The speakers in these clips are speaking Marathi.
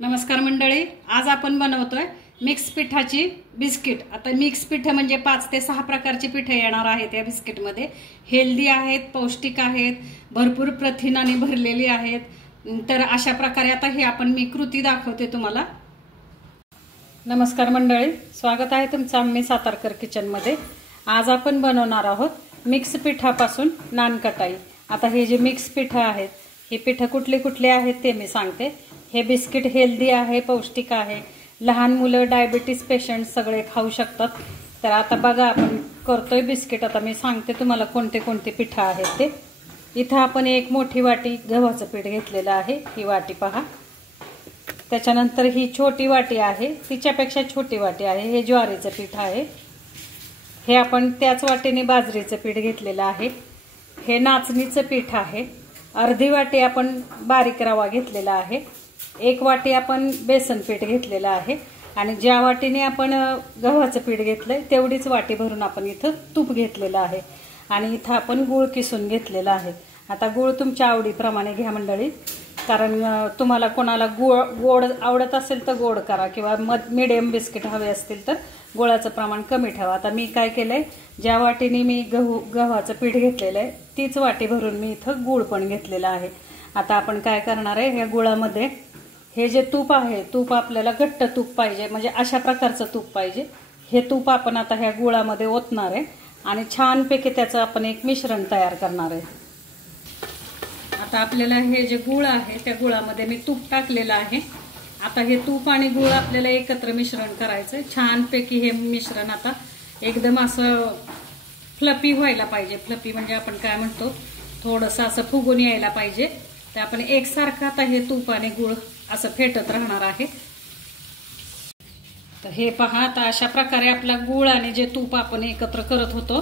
नमस्कार मंडळी, आज आपण बनवतोय मिक्स पिठाची बिस्किट। आता मिक्स पिठ म्हणजे 5 ते 6 प्रकारची पिठे येणार आहेत या बिस्किट मध्ये। हेल्दी आहेत, पौष्टिक आहेत, भरपूर प्रथिनाने भरलेली आहेत। तर अशा प्रकारे आता हे आपण मी कृती दाखवते तुम्हाला। नमस्कार मंडळी, स्वागत आहे तुमचं आम्ही सातारकर किचन मध्ये। आज आपण बनवणार आहोत मिक्स पिठापासून नानकटाई। आता हे जे मिक्स पिठ आहेत, हे पिठ कुठले कुठले आहेत ते मी सांगते। हे बिस्किट हेल्दी आहे, पौष्टिक आहे, लहान मुलं, डायबिटीज पेशंट सगळे खाऊ शकतात। तर आता बघा आपण करतोय बिस्किट। आता मी सांगते तुम्हाला कोणते कोणते पिठ आहेत ते। इथं आपण एक मोठी वाटी गव्हाचं पीठ घेतलेलं आहे, ही वाटी पहा। त्याच्यानंतर ही छोटी वाटी आहे, तिच्यापेक्षा छोटी वाटी आहे, हे ज्वारीचं पीठ आहे। हे आपण त्याच वाटीने बाजरीचं पीठ घेतलेलं आहे। हे नाचणीचं पीठ आहे। अर्धी वाटी आपण बारीक रवा घेतलेला आहे। एक वाटी आपण बेसन पीठ घेतलेलं आहे आणि ज्या वाटीने आपण गव्हाचं पीठ घेतलंय तेवढीच वाटी भरून आपण इथं तूप घेतलेलं आहे आणि इथं आपण गूळ किसून घेतलेला आहे। आता गूळ तुमच्या आवडीप्रमाणे घ्या मंडळी, कारण तुम्हाला कोणाला गोड आवडत असेल तर गोड करा किंवा मीडियम बिस्किट हवे असतील तर गुळाचं प्रमाण कमी ठेवा। आता मी काय केलंय, ज्या वाटीने मी गव्हाचं पीठ घेतलेलं आहे तीच वाटी भरून मी इथं गूळ पण घेतलेला आहे। आता आपण काय करणार आहे, या गुळामध्ये हे जे तूप आहे, तूप आपल्याला घट्ट तूप पाहिजे, म्हणजे अशा प्रकारचं तूप पाहिजे। हे तूप आपण आता ह्या गुळामध्ये ओतणार आहे आणि छानपैकी त्याचं आपण एक मिश्रण तयार करणार आहे। आता आपल्याला हे जे गुळ आहे त्या गुळामध्ये मी तूप टाकलेलं आहे। आता हे तूप आणि गुळ आपल्याला एकत्र मिश्रण करायचं। छानपैकी हे मिश्रण आता एकदम असं फ्लफी व्हायला पाहिजे। फ्लफी म्हणजे आपण काय म्हणतो, थोडंसं असं फुगून यायला पाहिजे। तर आपण एकसारखं आता हे तूप आणि गुळ असं फेटत राहणार आहे। तर हे पहा, आता अशा प्रकारे आपला गुळ आणि जे तूप आपण एकत्र करत होतो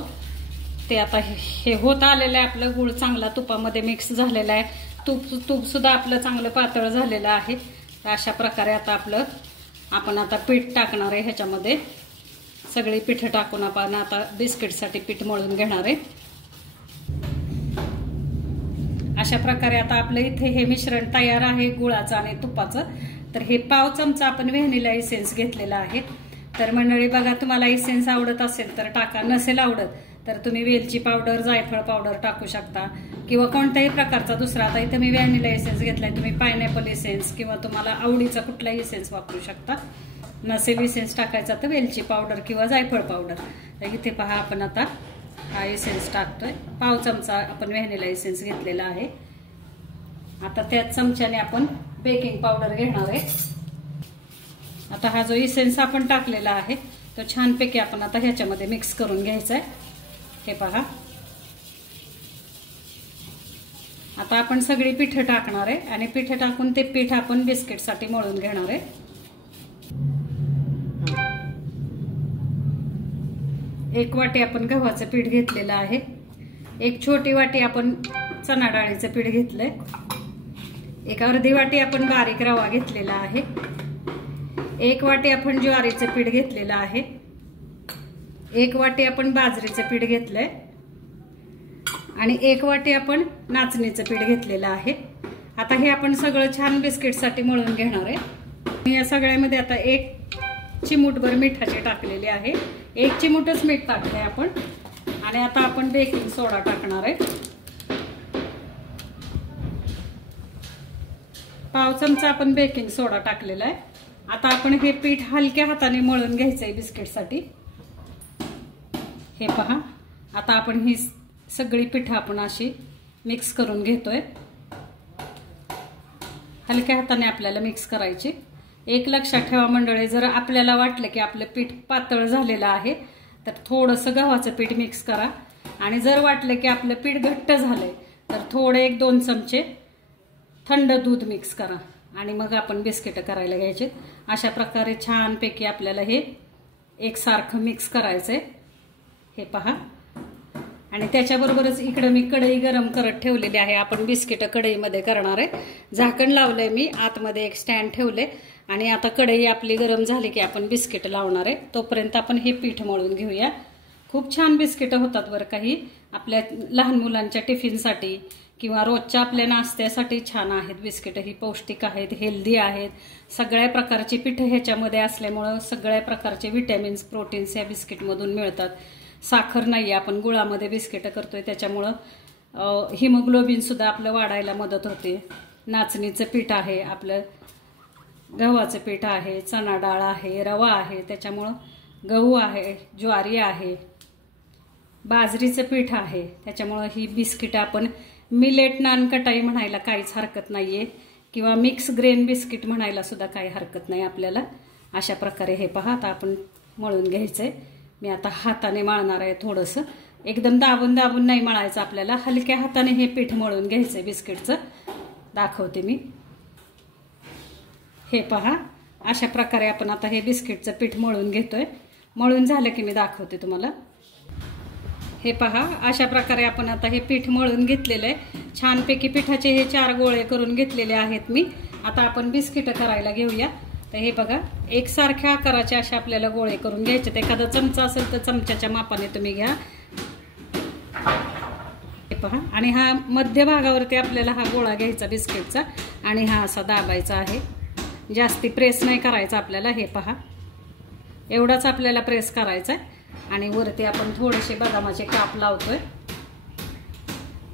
ते आता हे होत आलेलं आहे। आपलं गुळ चांगला तुपामध्ये मिक्स झालेला आहे। तूप सुद्धा आपलं चांगलं पातळ झालेलं आहे। तर अशा प्रकारे आता आपण आता पीठ टाकणार आहे। ह्याच्यामध्ये सगळी पीठ टाकून आपण आता बिस्किटसाठी पीठ मळून घेणार आहे। अशा प्रकारे आता आपलं इथे हे मिश्रण तयार आहे गुळाचं आणि तुपाचं। तर हे पाव चमचा आपण व्हॅनिला इसेन्स घेतलेला आहे। तर मंडळी बघा, तुम्हाला इसेन्स आवडत असेल तर टाका, नसेल आवडत तर तुम्ही वेलची पावडर, जायफळ पावडर टाकू शकता किंवा कोणत्याही प्रकारचा दुसरा। आता इथे मी व्हॅनिला इसेन्स घेतलाय, तुम्ही पायनॅपल इसेन्स किंवा तुम्हाला आवडीचा कुठलाही इसेन्स वापरू शकता। नसेल इसेन्स टाकायचा तर वेलची पावडर किंवा जायफळ पावडर। तर इथे पहा, आपण आता हा इसेन्स टाकतोय। पाव चमचा आपण व्हॅनिला इसेन्स घेतलेला आहे। आता त्याच चमच्याने आपण बेकिंग पावडर घेणार आहे। आता हा जो इसेन्स आपण टाकलेला आहे तो छानपैकी आपण आता ह्याच्यामध्ये मिक्स करून घ्यायचा आहे। हे पहा, आता आपण सगळी पीठ टाकणार आहे आणि पीठ टाकून ते पीठ आपण बिस्किटसाठी मळून घेणार आहे। एक वाटी आपण गव्हाचं पीठ घेतलेलं आहे। एक छोटी वाटी आपण चणा डाळीचं पीठ घेतलंय। एक अर्धी वाटी आपण बारीक रवा घेतलेला आहे। एक वाटी आपण ज्वारीचं पीठ घेतलेलं आहे। एक वाटी आपण बाजरीचं पीठ घेतलंय आणि एक वाटी आपण नाचणीचं पीठ घेतलेलं आहे। आता हे आपण सगळं छान बिस्किटसाठी मळून घेणार आहे। या सगळ्यामध्ये आता एक चिमूटभर मिठाचे टाकलेले आहे। एक चिमूटच मीठ टाकलंय आपण आणि आता आपण बेकिंग सोडा टाकणार आहे। पाव चमचा आपण बेकिंग सोडा टाकलेला आहे। आता आपण हे पीठ हलक्या हाताने मळून घ्यायचंय बिस्किटसाठी। हे पहा, आता आपण ही सगळी पीठ आपण अशी मिक्स करून घेतोय। हलक्या हाताने आपल्याला मिक्स करायची। एक लक्षात ठेवा मंडळी, जर आपल्याला वाटलं की आपलं पीठ पातळ झालेलं आहे तर थोडंसं गव्हाचं पीठ मिक्स करा आणि जर वाटलं की आपलं पीठ घट्ट झालंय तर थोडे 1-2 चमचे थंड दूध मिक्स करा आणि मग आपण बिस्किट करायला घ्यायचे। अशा प्रकारे छानपैकी आपल्याला हे एकसारखं मिक्स करायचंय। हे पहा, आणि त्याच्याबरोबरच इकडे मी कढई गरम करत ठेवलेली आहे। आपण बिस्किट कढईमध्ये करणार आहे। झाकण लावलंय मी, आतमध्ये एक स्टँड ठेवले आणि आता कढई आपली गरम झाली की आपण बिस्किट लावणार आहे। तोपर्यंत आपण हे पीठ मळून घेऊया। खूप छान बिस्किट होतात बरं काही आपल्या लहान मुलांच्या टिफिनसाठी किंवा रोजच्या आपल्या नाश्त्यासाठी छान आहेत बिस्किट. ही पौष्टिक आहेत, हेल्दी आहेत. सगळ्या प्रकारची पिठं ह्याच्यामध्ये असल्यामुळं सगळ्या प्रकारचे विटॅमिन्स, प्रोटीन्स या बिस्किटमधून मिळतात. साखर नाही, आपण गुळामध्ये बिस्किट करतोय त्याच्यामुळं हिमोग्लोबिन सुद्धा आपलं वाढायला मदत होते. नाचणीचं पीठ आहे, आपलं गव्हाचं पीठ आहे, चणा डाळ आहे, रवा आहे, त्याच्यामुळं गहू आहे, ज्वारी आहे, बाजरीचं पीठ आहे. त्याच्यामुळं ही बिस्किट आपण मिलेट नानकटाई म्हणायला काहीच हरकत नाहीये किंवा मिक्स ग्रेन बिस्किट म्हणायला सुद्धा काही हरकत नाही आपल्याला. अशा प्रकारे हे पहा, आता आपण मळून घ्यायचंय. मी आता हाताने मळणार आहे. थोडंसं एकदम दाबून दाबून नाही मळायचं आपल्याला, हलक्या हाताने हे पीठ मळून घ्यायचंय बिस्किटचं. दाखवते मी. हे पहा, अशा प्रकारे आपण आता हे बिस्किटचं पीठ मळून घेतोय. मळून झालं की मी दाखवते तुम्हाला. हे पहा, अशा प्रकारे आपण आता हे पीठ मळून घेतलेलं आहे. छानपैकी पिठाचे हे 4 गोळे करून घेतलेले आहेत मी. आता आपण बिस्किट करायला घेऊया. तर हे बघा, एकसारख्या आकाराचे असे आपल्याला गोळे करून घ्यायचे. एखादा चमचा असेल तर चमच्याच्या मापाने तुम्ही घ्या. हे पहा, आणि हा मध्य भागावरती आपल्याला हा गोळा घ्यायचा बिस्किटचा आणि हा असा दाबायचा आहे. जास्ती प्रेस नाही करायचा आपल्याला. हे पहा, एवढाच आपल्याला प्रेस करायचा आहे. आणि वरती आपण थोडेसे बदामाचे काप लावतोय.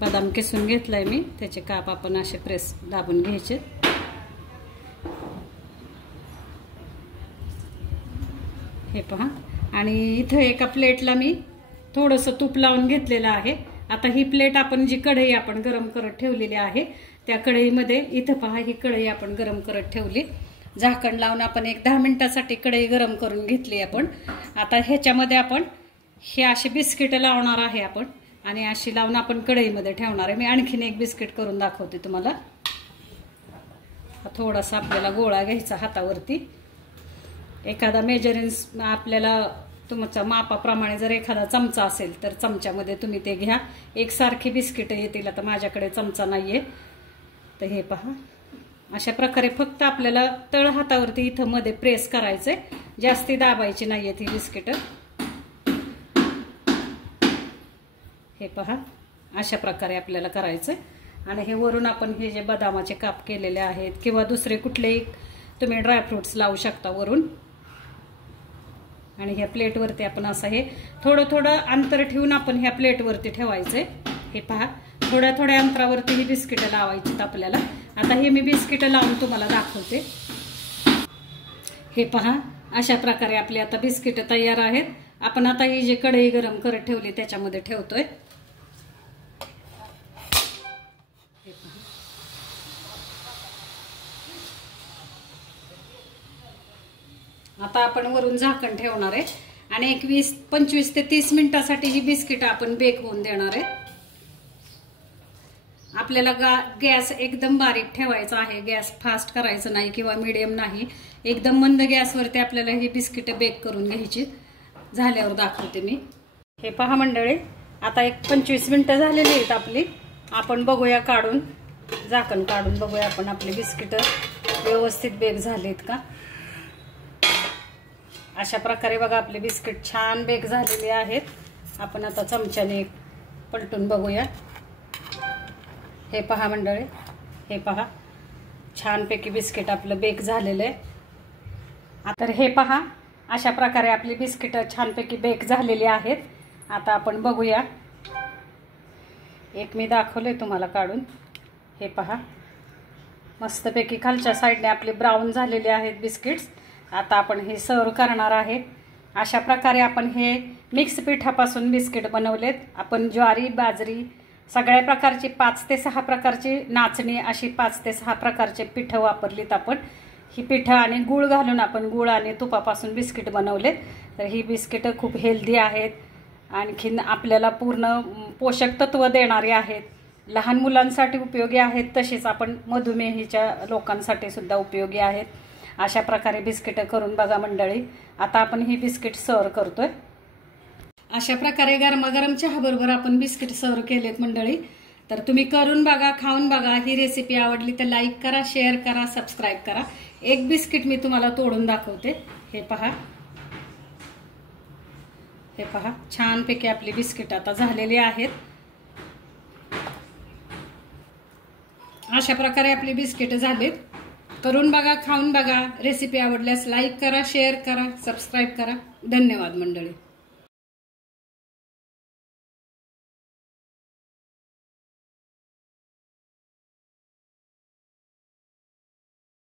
बदाम किसून घेतलाय मी, त्याचे काप आपण असे प्रेस दाबून घ्यायचे. हे पहा, आणि इथं एका प्लेटला मी थोडंसं तूप लावून घेतलेलं आहे. आता ही प्लेट आपण जी कढई आपण गरम करत ठेवलेली आहे त्या कढईमध्ये, इथं पहा, ही कढई आपण गरम करत ठेवली. झाकण लावून आपण एक 10 मिनिटासाठी कढई गरम करून घेतली आपण. आता ह्याच्यामध्ये आपण हे अशी बिस्किट लावणार आहे आपण, आणि अशी लावून आपण कढईमध्ये ठेवणार आहे. मी आणखीन एक बिस्किट करून दाखवते तुम्हाला. थोडासा आपल्याला गोळा घ्यायचा हातावरती. एखादा मेजरिंग्स आपल्याला तुमच्या मापाप्रमाणे जर एखादा चमचा असेल तर चमच्यामध्ये तुम्ही ते घ्या. एकसारखी बिस्किट येतील. आता माझ्याकडे चमचा नाहीये. तर हे पहा, अशा प्रकारे फक्त आपल्याला तळ हातावरती इथं मध्ये प्रेस करायचंय. जास्ती दाबायची नाहीयेत ही बिस्किट. हे पहा, अशा प्रकारे आपल्याला करायचंय. आणि हे वरून आपण हे जे बदामाचे काप केलेले आहेत किंवा दुसरे कुठलेही तुम्ही ड्रायफ्रुट्स लावू शकता वरून. आणि ह्या प्लेटवरती आपण असं हे थोडं थोडं अंतर ठेवून आपण ह्या प्लेटवरती ठेवायचंय. हे पहा, थोड्या थोड्या अंतरावरती ही बिस्किट लावायची आपल्याला. आता हे मी बिस्किट लावून तुम्हाला दाखवते. हे पहा, अशा प्रकारे आपली आता बिस्किट तयार आहेत. आपण आता ही जी कढई गरम करत ठेवली त्याच्यामध्ये ठेवतोय. आता आपण वरून झाकण ठेवणार आहे आणि एक 25 ते 30 मिनिटांसाठी ही बिस्किट आपण बेक होऊन देणार आहे. आपल्याला गॅस एकदम बारीक ठेवायचा आहे. गॅस फास्ट करायचं नाही किंवा मीडियम नाही. एकदम मंद गॅसवरती आपल्याला ही बिस्किट बेक करून घ्यायची. झाल्यावर दाखवते मी. हे पहा मंडळी, आता एक 25 मिनिटं झालेली आहेत आपली. आपण बघूया काढून, झाकण काढून बघूया आपण आपली बिस्किट व्यवस्थित बेक झालीत का. अशा प्रकारे बघा, आपले बिस्किट छान बेक झालेले आहेत. आपण आता चमच्याने पलटून बघूया. हे पहा मंडळी, हे पहा, छानपैकी बिस्किट आपलं बेक झालेलं आहे. तर हे पहा, अशा प्रकारे आपली बिस्किट छानपैकी बेक झालेली आहेत. आता आपण बघूया. एक मी दाखवले तुम्हाला काढून. हे पहा, मस्तपैकी खालच्या साईडने आपले ब्राऊन झालेले आहेत बिस्किट्स. आता आपण हे सर्व करणार आहे. अशा प्रकारे आपण हे मिक्स पिठापासून बिस्किट बनवलेत. आपण ज्वारी, बाजरी, सगळ्या प्रकारची 5 ते 6 प्रकारची नाचणी, अशी 5 ते 6 प्रकारचे पिठं वापरलीत आपण. ही पिठं आणि गूळ घालून आपण गूळ आणि तुपापासून बिस्किट बनवलेत. तर ही बिस्किटं खूप हेल्दी आहेत. आणखीन आपल्याला पूर्ण पोषक तत्व देणारी आहेत. लहान मुलांसाठी उपयोगी आहेत, तसेच आपण मधुमेहीच्या लोकांसाठी सुद्धा उपयोगी आहेत. अशा प्रकारे बिस्किट करून बघा मंडळी. आता आपण ही बिस्किट सर्व करतोय. अशा प्रकारे गरमागरम चहा बरोबर आपण बिस्किट सर्व केलेत मंडळी. तर तुम्ही करून बघा, खाऊन बघा. ही रेसिपी आवडली तर लाईक करा, शेअर करा, सबस्क्राईब करा. एक बिस्किट मी तुम्हाला तोडून दाखवते. हे पहा, हे पहा, छानपैकी आपली बिस्किट आता झालेली आहेत. अशा प्रकारे आपली बिस्किट झालीत. करून बघा, खाऊन बघा. रेसिपी आवडल्यास लाईक करा, शेअर करा, सबस्क्राईब करा. धन्यवाद मंडळी.